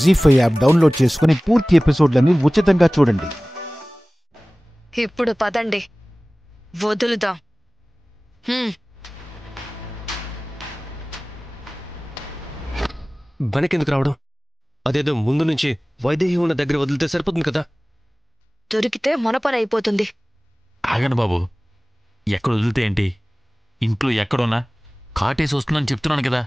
జీ5 app download చేసుకుని పూర్తి ఎపిసోడ్లని ఉచితంగా చూడండి. ఇప్పుడు పదండి, వదులుదాం. వెనకెందుకు రావడం? అదేదో ముందు నుంచి వైదేహి ఉన్న దగ్గర వదిలితే సరిపోతుంది కదా. దొరికితే మన పని అయిపోతుంది. ఆగను బాబు, ఎక్కడ వదిలితే ఏంటి? ఇంట్లో ఎక్కడున్నా కాటేసి వస్తుందని చెప్తున్నాను కదా.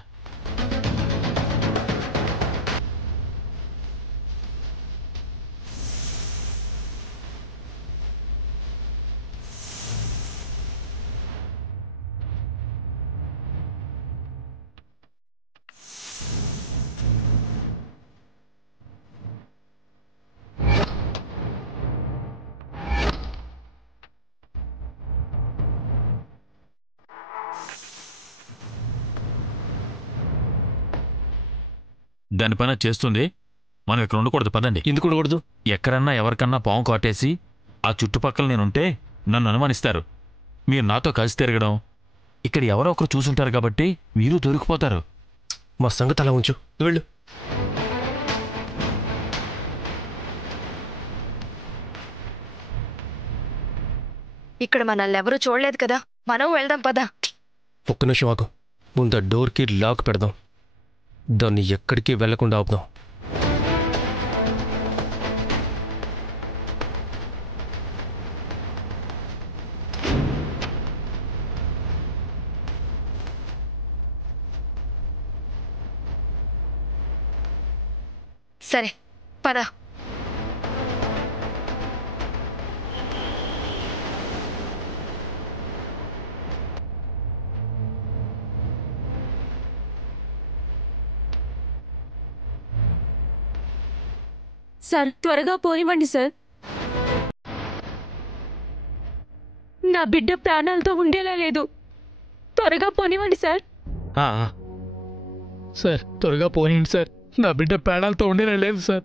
దానిపైన చేస్తుంది, మనం ఇక్కడ ఉండకూడదు. పదండి. ఎందుకు ఉండకూడదు? ఎక్కడన్నా ఎవరికన్నా పాము కాటేసి ఆ చుట్టుపక్కల నేనుంటే నన్ను అనుమానిస్తారు. మీరు నాతో కలిసి తిరగడం, ఇక్కడ ఎవరో ఒకరు చూసుంటారు కాబట్టి మీరు దొరికిపోతారు. మా సంగతి అలా ఉంచు, వెళ్ళు. ఇక్కడ మనల్ని ఎవరూ చూడలేదు కదా, మనం వెళ్దాం పదా. ఒక్క నిమిషం ఆగు. ముందు డోర్కి లాక్ పెడదాం, దాన్ని ఎక్కడికి వెళ్లకుండా ఆపుదాం. సరే పద. సార్, త్వరగా పోనివ్వండి సార్. నా బిడ్డ ప్రాణాలతో ఉండేలా లేదు. త్వరగా పోనివ్వండి సార్. సార్, త్వరగా పోనీయండి సార్. నా బిడ్డ ప్రాణాలతో ఉండేలా లేదు సార్.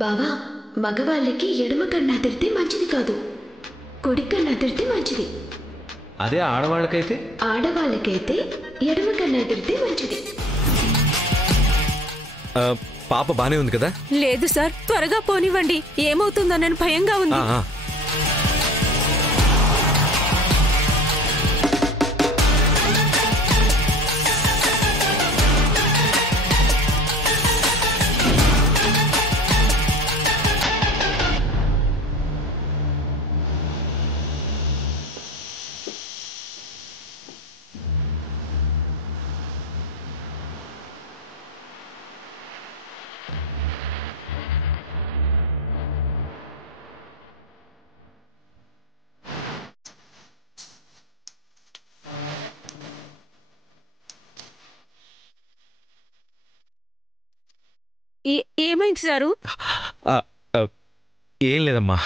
బావా, మగవాళ్ళకి ఎడమ కన్ను అదిరితే మంచిది కాదు, కుడి కన్ను అదిరితే మంచిది. అదే ఆడవాళ్ళకైతే? ఆడవాళ్ళకైతే ఎడమ కన్ను అదిరితే మంచిది. పాప బానే ఉంది కదా? లేదు సార్, త్వరగా పోనివ్వండి. ఏమవుతుందోనని భయంగా ఉంది. ఏమైంది సారు? ఏం లేదమ్మా,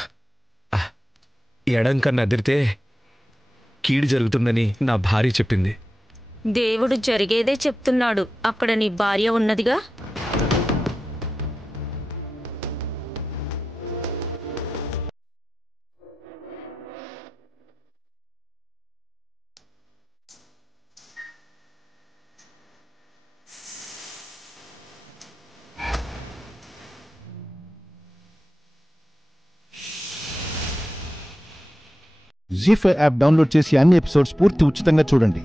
ఎడం కన్నా అదిరితే కీడు జరుగుతుందని నా భార్య చెప్పింది. దేవుడు జరిగేదే చెప్తున్నాడు. అక్కడ నీ భార్య ఉన్నదిగా. జీ5 యాప్ డౌన్లోడ్ చేసి అన్ని ఎపిసోడ్స్ పూర్తి ఉచితంగా చూడండి.